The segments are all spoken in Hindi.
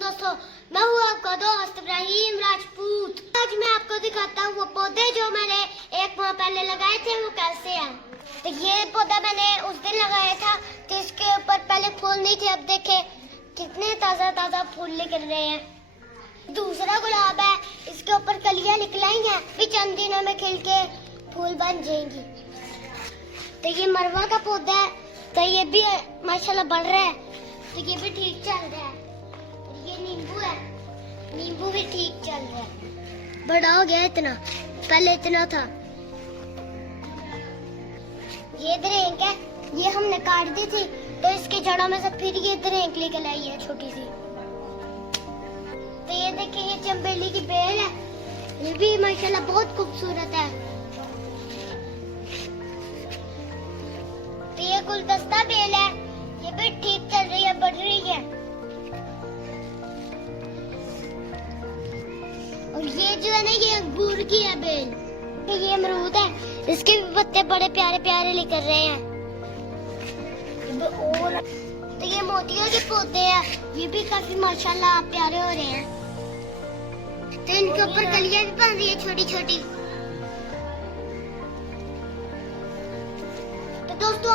दोस्तों, मैं हूँ आपका दोस्त इब्राहिम राजपूत। आज मैं आपको दिखाता हूँ वो पौधे जो मैंने एक माह पहले लगाए थे वो कैसे हैं। तो ये पौधा मैंने उस दिन लगाया था तो इसके ऊपर पहले फूल नहीं थे, अब देखे कितने ताजा ताजा फूल निकल रहे हैं। दूसरा गुलाब है, इसके ऊपर कलियां निकल आई हैं, भी चंद दिनों में खिल के फूल बन जाएंगी। तो ये मरवा का पौधा है, तो ये भी माशाल्लाह बढ़ रहा है, तो ये भी ठीक चल रहा है। ये नींबू है, नींबू भी ठीक चल रहा है, बड़ा हो गया इतना, पहले इतना था। ये दरेंक है, ये हमने काट दी थी तो इसके जड़ों में से फिर ये दरेंक निकल आई है छोटी सी। तो ये देखिए ये चंबेली की बेल है, ये भी माशाल्लाह बहुत खूबसूरत है। तो ये गुलदस्ता बेल है, ये भी ठीक चल रही है, बढ़ रही है। और ये जो है ना ये अंगूर की है बेल, ये अमरूद है, इसके भी पत्ते बड़े प्यारे प्यारे निकल रहे हैं। और तो ये मोतियों के पौधे हैं, ये भी काफी माशाल्लाह प्यारे हो रहे हैं। तो इनके ऊपर कलियां भी बन रही है छोटी छोटी। तो दोस्तों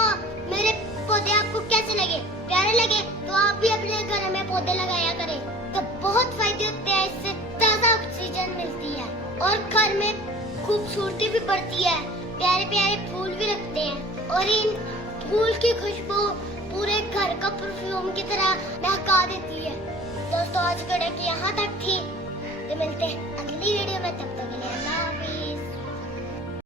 मेरे पौधे आपको कैसे लगे, प्यारे लगे तो आप भी अपने घर में पौधे लगाया करें। तो बहुत फायदे होते हैं, इससे ताजा ऑक्सीजन मिलती है और घर में खूबसूरती भी बढ़ती है, प्यारे प्यारे फूल भी लगते हैं और इन फूल की खुशबू पूरे घर का परफ्यूम की तरह महका देती है। दोस्तों आज वीडियो की यहाँ तक थी, तो मिलते हैं अगली वीडियो में, तब तक के लिए अल्लाह।